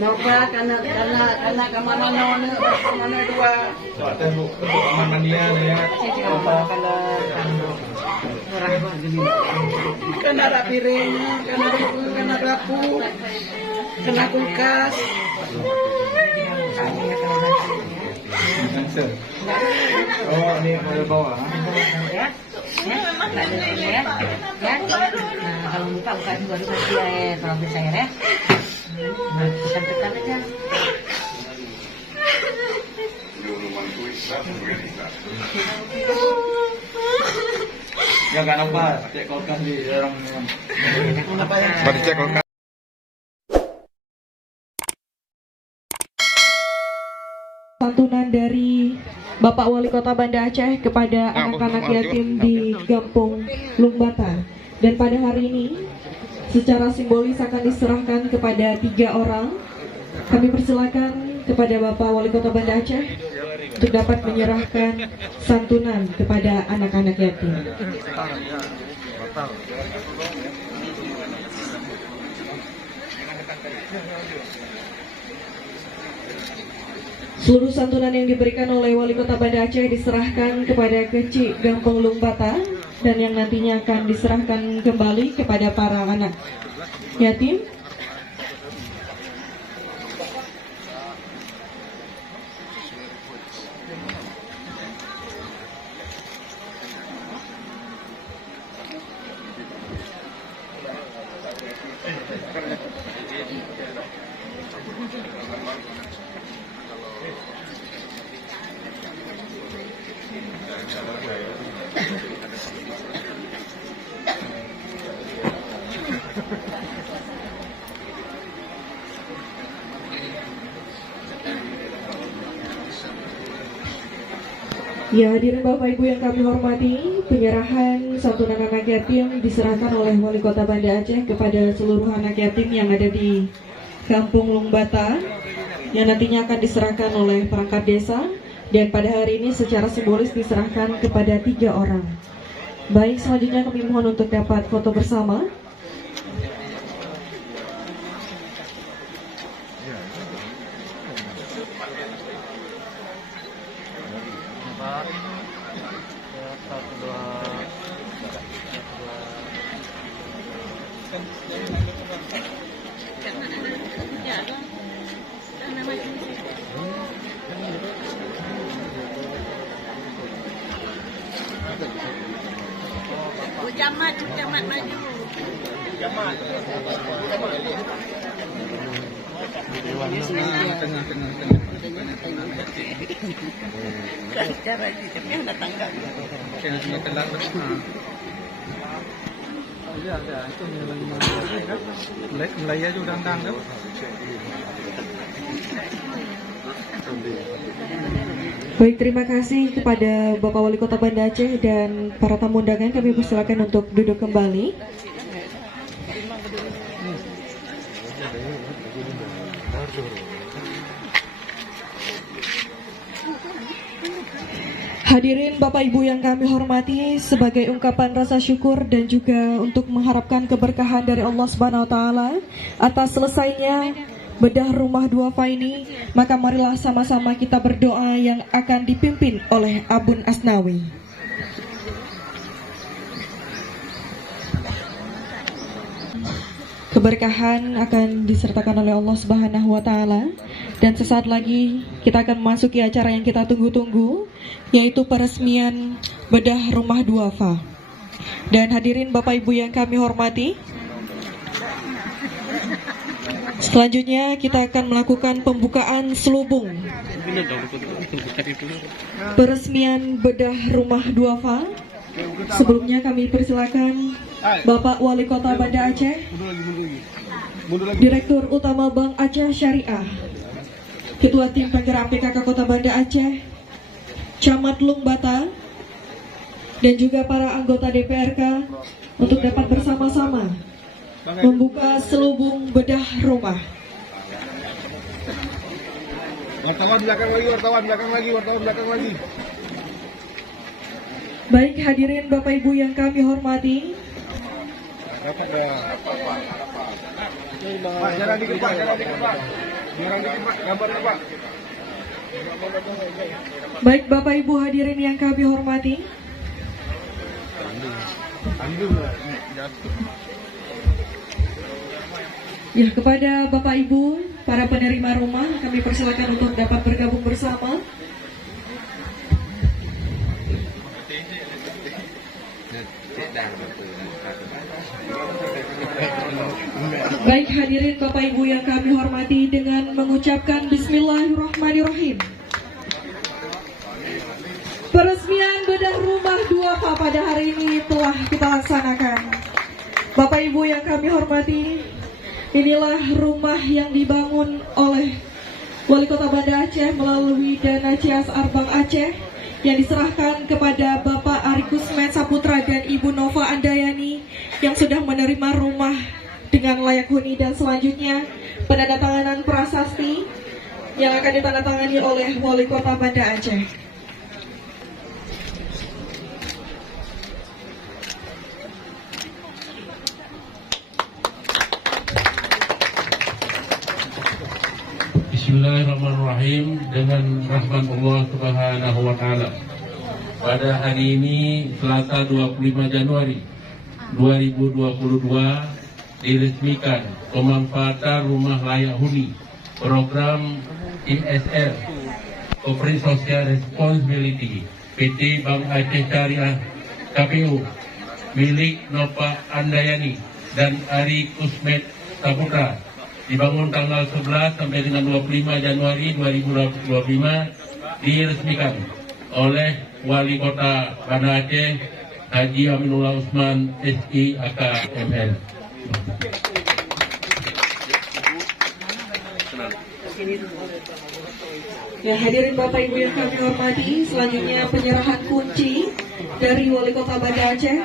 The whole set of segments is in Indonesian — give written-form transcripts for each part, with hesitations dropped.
Noba karena kemana dua. Soalnya bu keamanan dia ya. Apa kalau murah begini? Kena piring, kena dapur, kena kulkas. Oh ini yang ada bawah. Ya. Ya. Nah, kalau buka dua kasih air, kalau bisa ya. Nah, tekan aja. Ya nggak nampak, cek kulkas di dalam. Mari cek kulkas. Santunan dari Bapak Wali Kota Banda Aceh kepada anak-anak yatim di Kampung Lungbata. Dan pada hari ini secara simbolis akan diserahkan kepada 3 orang. Kami persilakan kepada Bapak Wali Kota Banda Aceh untuk dapat menyerahkan santunan kepada anak-anak yatim. Seluruh santunan yang diberikan oleh Wali Kota Banda Aceh diserahkan kepada Kecik Gampong Lungbata dan yang nantinya akan diserahkan kembali kepada para anak yatim. Ya, hadirin Bapak Ibu yang kami hormati, penyerahan santunan anak yatim diserahkan oleh Wali Kota Banda Aceh kepada seluruh anak yatim yang ada di Kampung Lungbata yang nantinya akan diserahkan oleh perangkat desa, dan pada hari ini secara simbolis diserahkan kepada 3 orang. Baik, selanjutnya kami mohon untuk dapat foto bersama. Jamat maju. Jamat. Tengah. Cara tapi ada tangga. Tengah. Ada itu mulai aja udah tangga. Baik, terima kasih kepada Bapak Wali Kota Banda Aceh dan para tamu undangan. Kami persilakan untuk duduk kembali. Hadirin Bapak Ibu yang kami hormati, sebagai ungkapan rasa syukur dan juga untuk mengharapkan keberkahan dari Allah Subhanahu wa taala atas selesainya bedah rumah duafa ini, maka marilah sama-sama kita berdoa yang akan dipimpin oleh Abun Asnawi. Keberkahan akan disertakan oleh Allah Subhanahu wa taala, dan sesaat lagi kita akan memasuki acara yang kita tunggu-tunggu, yaitu peresmian bedah rumah duafa. Dan hadirin Bapak Ibu yang kami hormati, selanjutnya kita akan melakukan pembukaan selubung peresmian bedah rumah duafa. Sebelumnya kami persilakan Bapak Wali Kota Banda Aceh, Direktur Utama Bank Aceh Syariah, Ketua Tim Penggerak PKK Kota Banda Aceh, Camat Lungbata, dan juga para anggota DPRK untuk dapat bersama-sama membuka selubung bedah rumah. Wartawan belakang lagi. Baik, hadirin Bapak Ibu yang kami hormati, Pak, jalan dikit Pak, jalan dikit Pak. Jalan dikit Pak, gambarnya Pak. Baik Bapak Ibu hadirin yang kami hormati, ya kepada Bapak Ibu, para penerima rumah, kami persilakan untuk dapat bergabung bersama. Baik hadirin Bapak Ibu yang kami hormati, dengan mengucapkan Bismillahirrahmanirrahim, peresmian bedah rumah duafa pada hari ini telah kita laksanakan. Bapak Ibu yang kami hormati, inilah rumah yang dibangun oleh Wali Kota Banda Aceh melalui dana Cias Arbang Aceh yang diserahkan kepada Bapak Ari Kusmet Saputra dan Ibu Nova Andayani yang sudah menerima rumah dengan layak huni, dan selanjutnya penandatanganan prasasti yang akan ditandatangani oleh Wali Kota Banda Aceh. Bismillahirrahmanirrahim. Dengan rahmat Allah Subhanahu wa taala, pada hari ini Selasa 25 Januari 2022 diresmikan pemanfaatan rumah layak huni program ISR Corporate Social Responsibility PT Bank Aceh Syariah KPU milik Nova Andayani dan Ari Kusmet Saputra, dibangun tanggal 11 sampai dengan 25 Januari 2025, diresmikan oleh Wali Kota Banda Aceh Haji Aminullah Usman SI AKML. Ya, hadirin Bapak Ibu yang kami hormati, selanjutnya penyerahan kunci dari Wali Kota Banda Aceh.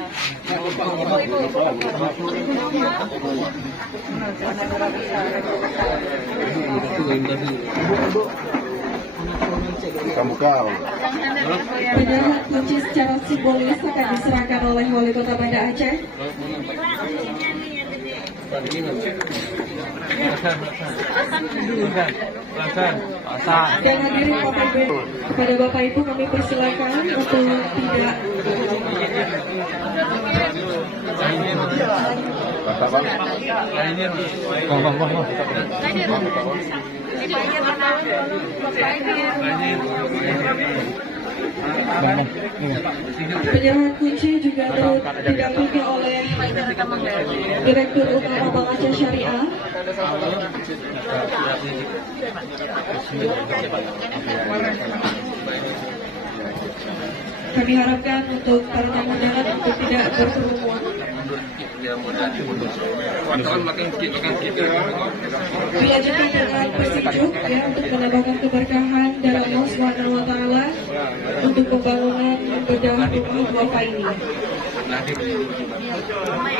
Penyerahan kunci secara simbolis akan diserahkan oleh Wali Kota Banda Aceh. Dan hadirin Bapak Ibu, kepada Bapak Ibu kami persilakan untuk tidak penyerahan kunci juga turut didampingi oleh Direktur Utama Bank Aceh Syariah. Kami harapkan untuk para tamu undangan untuk tidak berkerumun. Dilanjutkan dengan persijuk ya, untuk menambahkan keberkahan dari Allah Subhanahu wa taala untuk pembangunan bedah rumah duafa ini.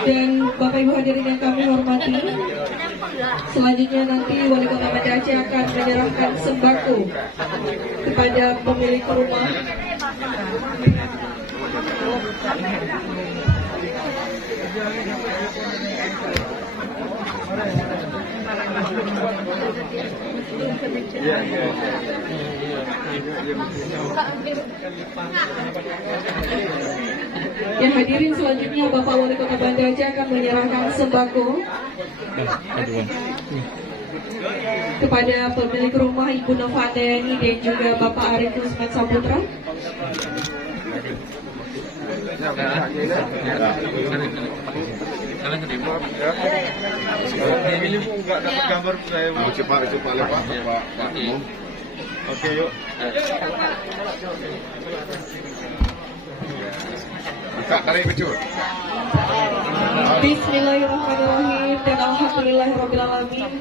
Dan Bapak Ibu hadirin yang kami hormati, selanjutnya nanti Wali Kota Banda Aceh akan menyerahkan sembako kepada pemilik rumah. Ya, hadirin, selanjutnya Bapak Wali Kota Banda Aceh akan menyerahkan sembako kepada pemilik rumah Ibu Nova Andayani dan juga Bapak Ari Kusmet Saputra. Ini nggak dapat gambar saya. Cepat lepas Pak. Oke, yuk. Buka tarik pecut. Bismillahirrahmanirrahim dan alhamdulillahirrabbilalamin.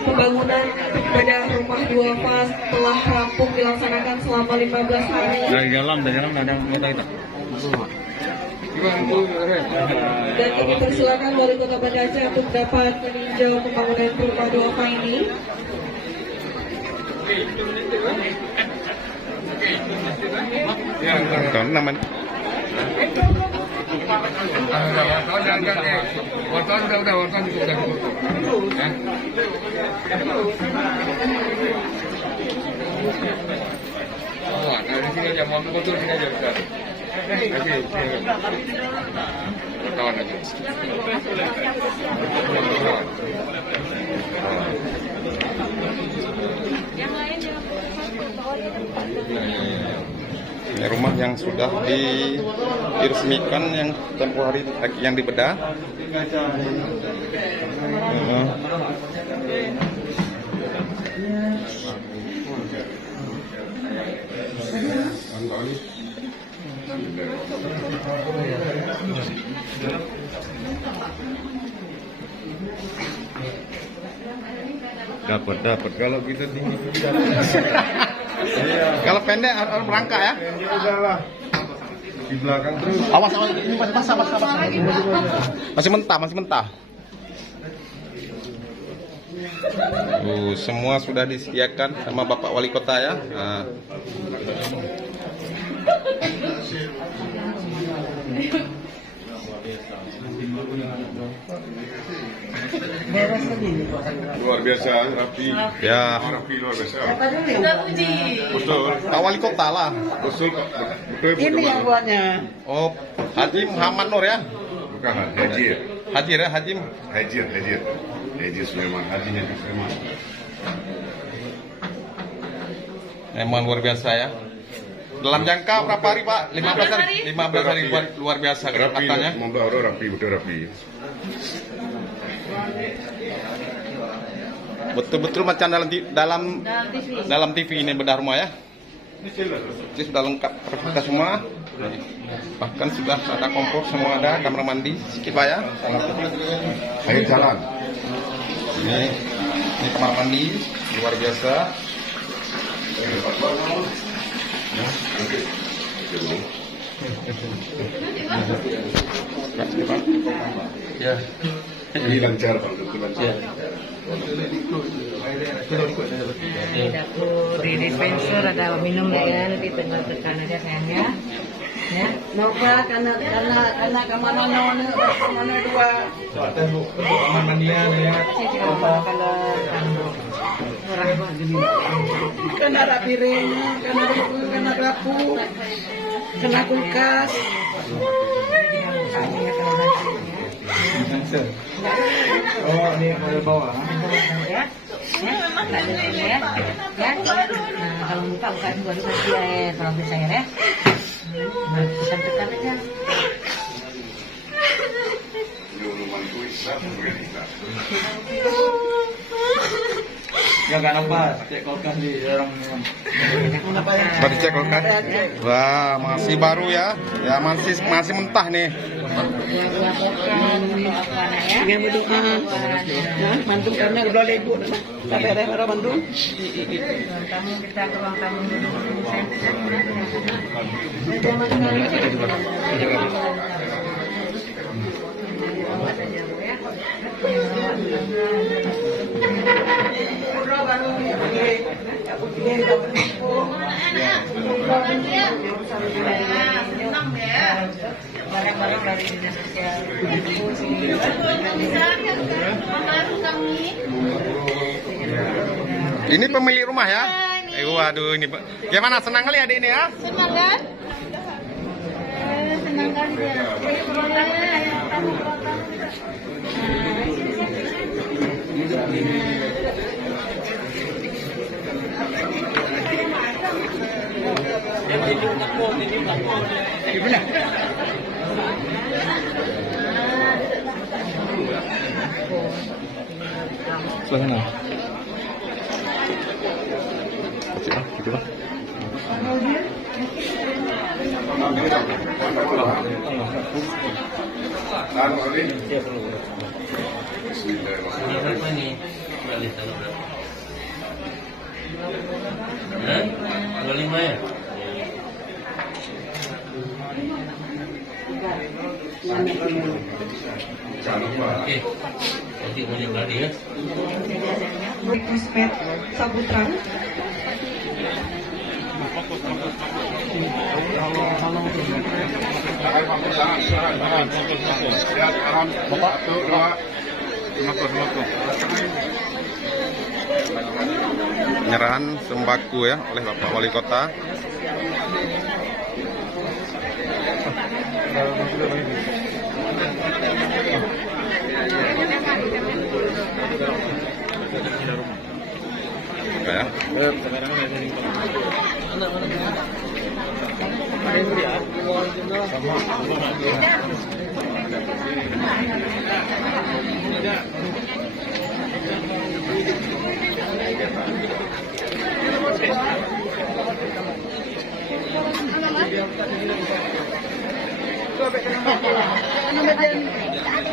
Pembangunan bedah rumah duafa telah rampung dilaksanakan selama 15 hari. Dari dalam ada kota itu. Dan kami persilakan Wali Kota Banda Aceh untuk dapat meninjau pembangunan rumah duafa ini. Tahun 6. wartawan jangan wartawan udah wartawan cukup. Ya. Oh, dari sini aja, mau betul sini aja bisa. Wartawan aja. Ini rumah yang sudah diresmikan yang tempoh hari yang dibedah. Dapat kalau kita di kalau pendek harus merangkak ya. Di belakang terus. Awas ini masih basah. Masih mentah. Semua sudah disediakan sama Bapak Wali Kota ya. Nah. Luar biasa, rapi. Ya, Rapi luar biasa. betul. Pak Wali Kota lah. Betul, Pak. Betul. Ini yang buatnya. Oh, Haji Muhammad Nur ya. Bukan Haji ya? Haji ya, Haji. Haji Sulaiman, Haji Sulaiman. Memang luar biasa ya. Dalam jangka berapa hari Pak? 15 hari. 15 hari luar biasa Rapi, katanya. membawa orang rapi, betul rapi. Betul-betul macam dalam TV ini bedah rumah ya. Ini sudah lengkap kita semua. Bahkan sudah ada kompor semua ada, kamar mandi sedikit Pak ya. Air jalan. Ini kamar mandi luar biasa. Ya. Ini lancar, Pak. Betul lancar. Di dapur, di dispenser ada minum ya, nanti tekan aja sayangnya. Ya, noba karena kamar mana dua. Kamar mandinya ya. Kalau orang begini. Kan ada piring, kan ada dapur, kan ada kulkas. Oh, ini ada bawah. Ya, memang ya. Nah, kalau buka dua kasih air, kalau bisa air ya. Nah, tekan aja. Ya nggak nampak, cek kulkas di orang. Baru cek kulkas. Wah, masih baru ya. Ya masih mentah nih. Dengan berdoa, mantu karena udah lebu, tapi ada orang mantu. Tamu kita ke ruang tamu dulu. Barang-barang dari dinas sosial. Ini pemilik rumah ya? Waduh ini gimana, senang kali adik ini ya? Senang kan? Senang kan dia. Sana. Gitu lah. Respect Saputra. Bapak tuh dua. Sembako. Penyerahan sembako ya oleh Bapak Wali Kota. Ya.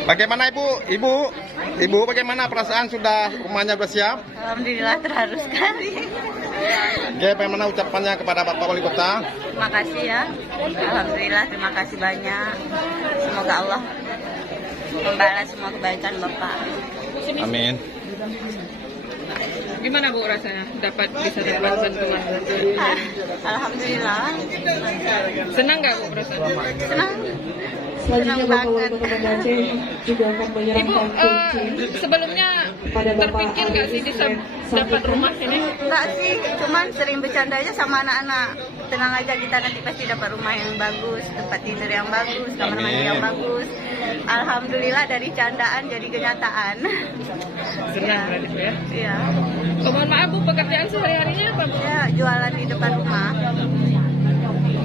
Bagaimana Ibu bagaimana perasaan sudah rumahnya sudah siap? Alhamdulillah terharu sekali. Oke, bagaimana ucapannya kepada Bapak Wali Kota? Terima kasih ya. Alhamdulillah terima kasih banyak. Semoga Allah membalas semua kebaikan Bapak. Amin. Gimana Bu rasanya bisa dapat bantuan? Alhamdulillah. Senang nggak Bu rasanya? Senang. Selanjutnya Senang Bapak Wali banget. Kota Banda Aceh juga akan Ibu menyerahkan kunci sebelumnya pada Bapak terpikir nggak sih bisa dapat rumah ini? Enggak sih, cuman sering bercanda aja sama anak-anak. Tenang aja, kita nanti pasti dapat rumah yang bagus, tempat tidur yang bagus, kamar mandi yang bagus. Alhamdulillah dari candaan jadi kenyataan. Senang berarti Bu ya? Iya. Oh, mohon maaf Bu, pekerjaan sehari-harinya apa Bu? Ya, jualan di depan rumah.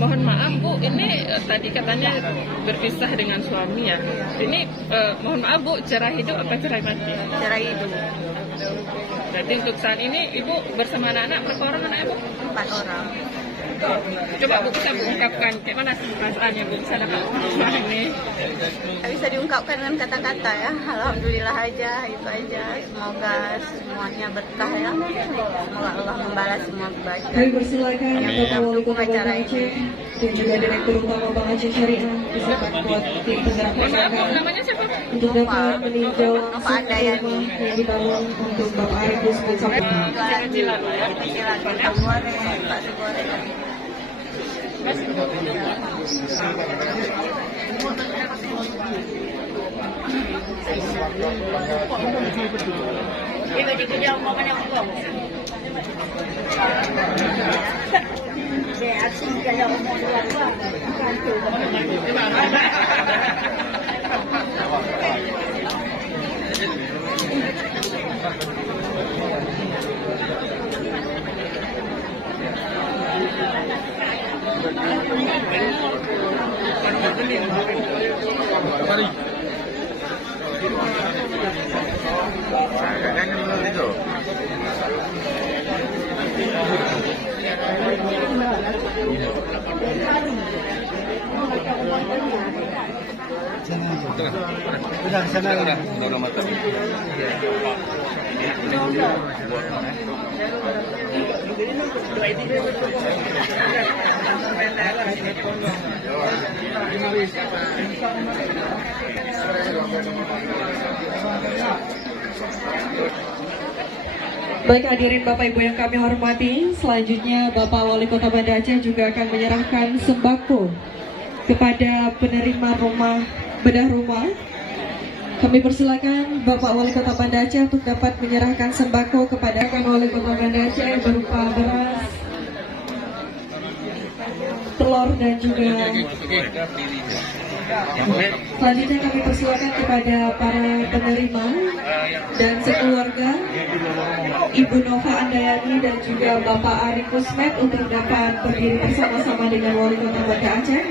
Mohon maaf Bu, ini tadi katanya berpisah dengan suami ya. Ini mohon maaf Bu, cerai hidup apa cerai mati? Cara hidup. Berarti untuk saat ini Ibu bersama anak-anak berapa orang anak Ibu? 4 orang. Coba Bu bisa ungkapkan kayak mana sih perasaannya Bu bisa dapat rumah ini? Tak bisa diungkapkan dengan kata-kata ya. Alhamdulillah aja, itu aja. Semoga semuanya berkah ya. Semoga Allah membalas semua kebaikan. Kami persilakan Yang Bapak Wali Kota Banda acara ini. Aceh dan juga Direktur Utama Bank Aceh Syariah beserta ketua tim penggerak Mohon maaf Bu, masyarakat namanya siapa? untuk dapat meninjau Nova langsung Andayani. rumah yang dibangun untuk Bapak Arif Usman Sapri. Kecilan, Pak Goreng, Pak Goreng. Baik hadirin Bapak Ibu yang kami hormati, selanjutnya Bapak Wali Kota Banda Aceh juga akan menyerahkan sembako kepada penerima rumah bedah rumah. Kami persilakan Bapak Wali Kota Banda Aceh untuk dapat menyerahkan sembako kepada Wali Kota Banda Aceh berupa beras, telur dan juga selanjutnya kami persilakan kepada para penerima dan sekeluarga Ibu Nova Andayani dan juga Bapak Arif Usman untuk dapat berdiri bersama-sama dengan Wali Kota Banda Aceh.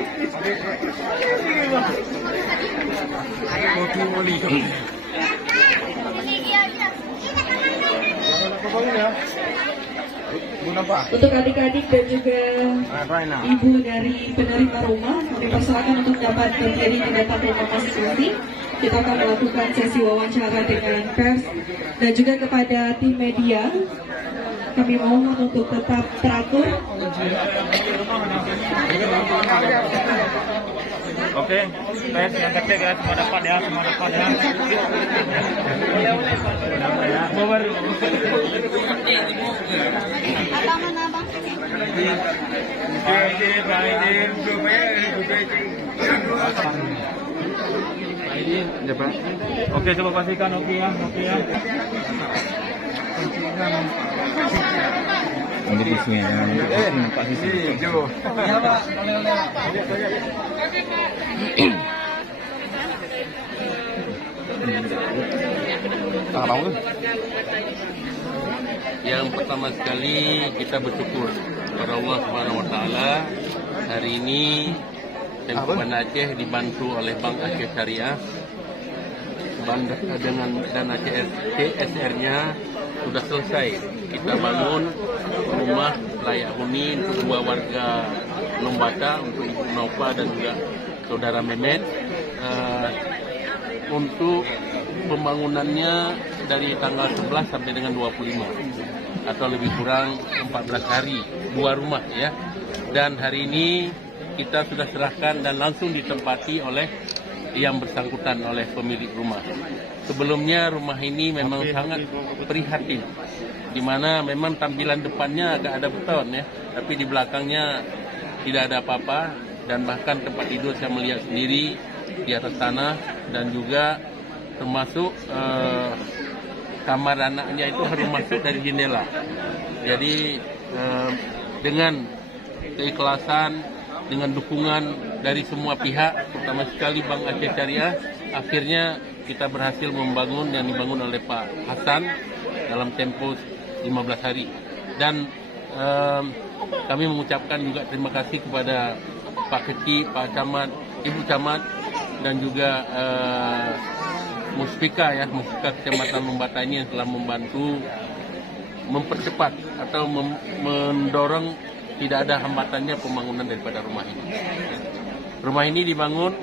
Untuk adik-adik dan juga ibu dari penerima rumah, kami persilakan untuk dapat berdiri di depan rumah masing-masing. Kita akan melakukan sesi wawancara dengan pers dan juga kepada tim media. Kami mohon untuk tetap teratur. Oke, pers yang ketiga semua dapat ya, semua dapat ya. Abang mana abang? Ya, Pak. Oke, coba pastikan oke ya. Untuk isinya jangan Pak Sisi. Ya, Pak. Yang pertama sekali kita bersyukur kepada Allah Subhanahu Wa Taala. Hari ini Pemkab Banda Aceh dibantu oleh Bank Aceh Syariah dengan dana CSR-nya sudah selesai. Kita bangun rumah layak huni untuk 2 warga Lombata, untuk Ibu Nova dan juga Saudara Mehmet. Untuk pembangunannya dari tanggal 11 sampai dengan 25 atau lebih kurang 14 hari, 2 rumah ya. Dan hari ini kita sudah serahkan dan langsung ditempati oleh yang bersangkutan, oleh pemilik rumah. Sebelumnya rumah ini memang sangat prihatin, di mana memang tampilan depannya agak ada beton ya, tapi di belakangnya tidak ada apa-apa, dan bahkan tempat tidur saya melihat sendiri di atas tanah, dan juga termasuk kamar anaknya itu harus masuk dari jendela. Jadi dengan keikhlasan, dengan dukungan dari semua pihak, terutama sekali Bank Aceh Syariah, akhirnya kita berhasil membangun yang dibangun oleh Pak Hasan dalam tempo 15 hari. Dan kami mengucapkan juga terima kasih kepada Pak Keci, Pak Camat, Ibu Camat, dan juga Muspika Kecamatan Lombata ini yang telah membantu mempercepat atau mendorong tidak ada hambatannya pembangunan daripada rumah ini. Rumah ini dibangun,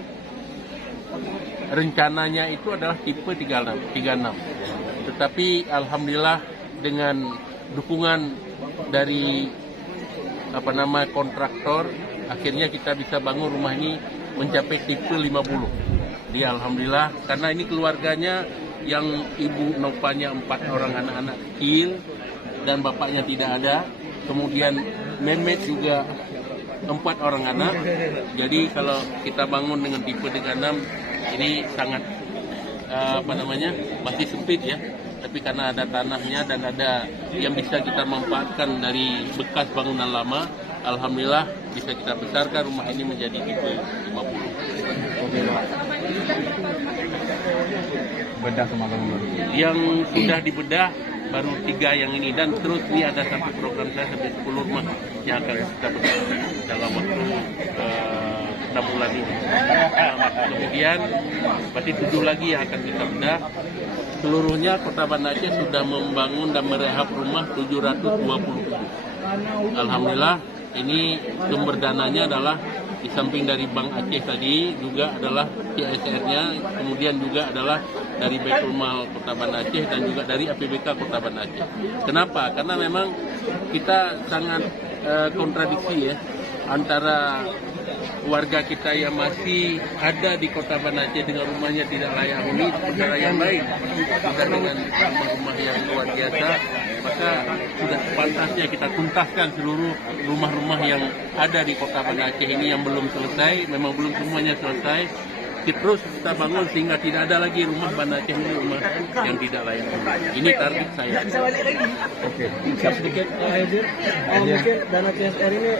rencananya itu adalah tipe 36. Tetapi alhamdulillah dengan dukungan dari kontraktor, akhirnya kita bisa bangun rumah ini mencapai tipe 50. Dia alhamdulillah, karena ini keluarganya yang Ibu Novanya 4 orang anak-anak kecil dan bapaknya tidak ada. Kemudian Mehmet juga 4 orang anak. Jadi kalau kita bangun dengan tipe 36 ini sangat masih sempit ya. Tapi karena ada tanahnya dan ada yang bisa kita manfaatkan dari bekas bangunan lama, alhamdulillah bisa kita besarkan rumah ini menjadi tipe 50. Bedah semalam. Yang sudah dibedah baru 3 yang ini, dan terus ini ada satu program saya sampai 10 rumah yang akan kita bedah dalam waktu 6 bulan ini. Kemudian berarti 7 lagi yang akan kita bedah. Seluruhnya Kota Banda Aceh sudah membangun dan merehab rumah 727. Alhamdulillah, ini sumber dananya adalah di samping dari Bank Aceh tadi juga adalah CSR-nya, kemudian juga adalah dari Baitul Mal Kota Banda Aceh dan juga dari APBK Kota Banda Aceh. Kenapa? Karena memang kita sangat kontradiksi ya antara warga kita yang masih ada di Kota Banda Aceh dengan rumahnya tidak layak huni, perkara yang baik. Kita dengan rumah-rumah yang luar biasa, maka sudah sepantasnya kita tuntaskan seluruh rumah-rumah yang ada di Kota Banda Aceh ini yang belum selesai, memang belum semuanya selesai. Terus kita bangun sehingga tidak ada lagi rumah Banda Aceh ini rumah yang tidak layak huni. Ini target saya. Oke. Sedikit Hadir. Mungkin dana CSR ini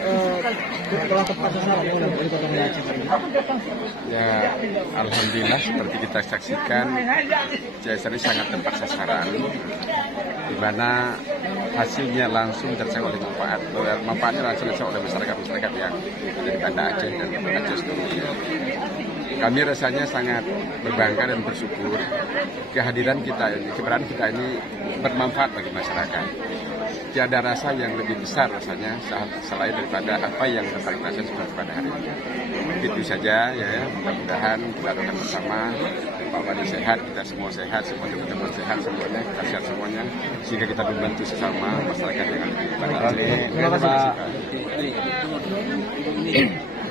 telah tepat sasaran di Kota Banda Aceh. Ya, alhamdulillah seperti kita saksikan CSR ini sangat tepat sasaran, di mana hasilnya langsung dirasakan oleh manfaatnya langsung dirasakan oleh masyarakat yang dari Banda Aceh dan Banda Aceh seluruhnya. Kami rasanya sangat berbangga dan bersyukur kehadiran kita, keberadaan kita ini bermanfaat bagi masyarakat. Tiada rasa yang lebih besar rasanya selain daripada apa yang kita rasakan pada hari ini. Itu saja ya, mudah-mudahan kita doakan bersama Pak Bani sehat, kita semua sehat, semua teman-teman sehat semuanya, kita sehat semuanya, sehingga kita membantu sesama masyarakat yang ada di Banda Aceh. Terima kasih Pak.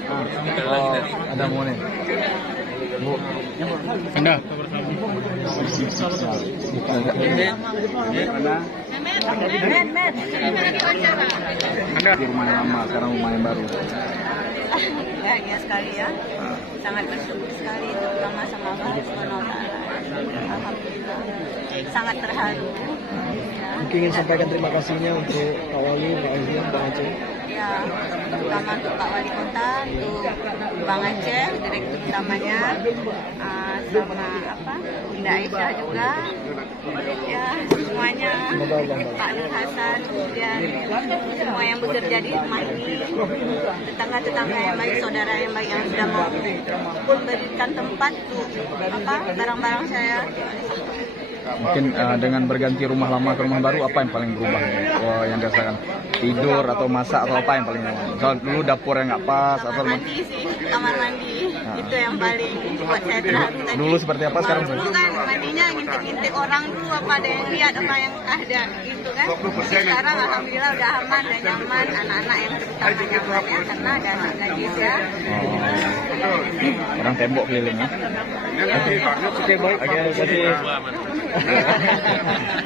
Ada lagi dari ada mau nih. Bu. Anda. Anda. Di rumah yang lama, sekarang rumah yang baru. Bahagia sekali ya, sangat bersyukur sekali terutama sama Allah Subhanahu wa Ta'ala. Alhamdulillah, sangat terharu. Ya. Mungkin ingin sampaikan terima kasihnya untuk Pak Wali, Pak Azim, Bang Aceh. Ya, terutama untuk Pak Wali Kota, untuk Bang Aceh, direktur utamanya, sama Bunda Aisyah juga, ya semuanya, Pak Nur Hasan, kemudian semua yang bekerja di rumah ini, tetangga-tetangga yang baik, saudara yang baik yang sudah mau memberikan tempat untuk barang-barang saya. Mungkin dengan berganti rumah lama ke rumah baru, apa yang paling berubah yang dirasakan? Tidur atau masak atau apa yang paling nyaman? Misal dulu dapur yang nggak pas atau Mandi sih, kamar mandi itu yang paling buat saya terharu tadi. dulu seperti apa sekarang? Dulu kan mandinya ngintip-ngintip orang dulu, apa ada yang lihat apa yang ada gitu kan. Sekarang alhamdulillah udah aman dan nyaman, anak-anak yang terutama nyaman ya karena ada anak gadis ya. Orang tembok kelilingnya. Oke, baik. Oke, kasih.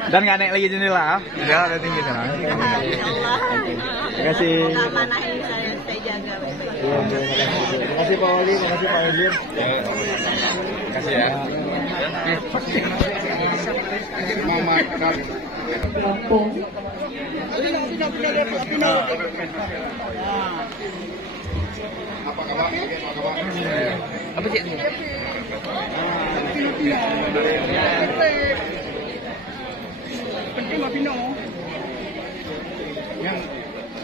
Dan nggak naik lagi jendela, ya udah tinggi sana. Insyaallah. Terima kasih. Semoga amanah ini saya jaga. Iya, terima kasih Pak Wali, terima kasih Pak Azim. Terima kasih ya. Lampung. Apa sih? Penting Mapino. Yang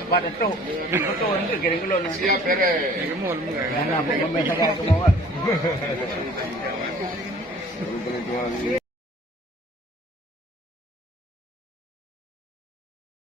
pada tu, betul nanti kirim dulu. Siap beres. Gemul muka. Mana pun memang saya mau.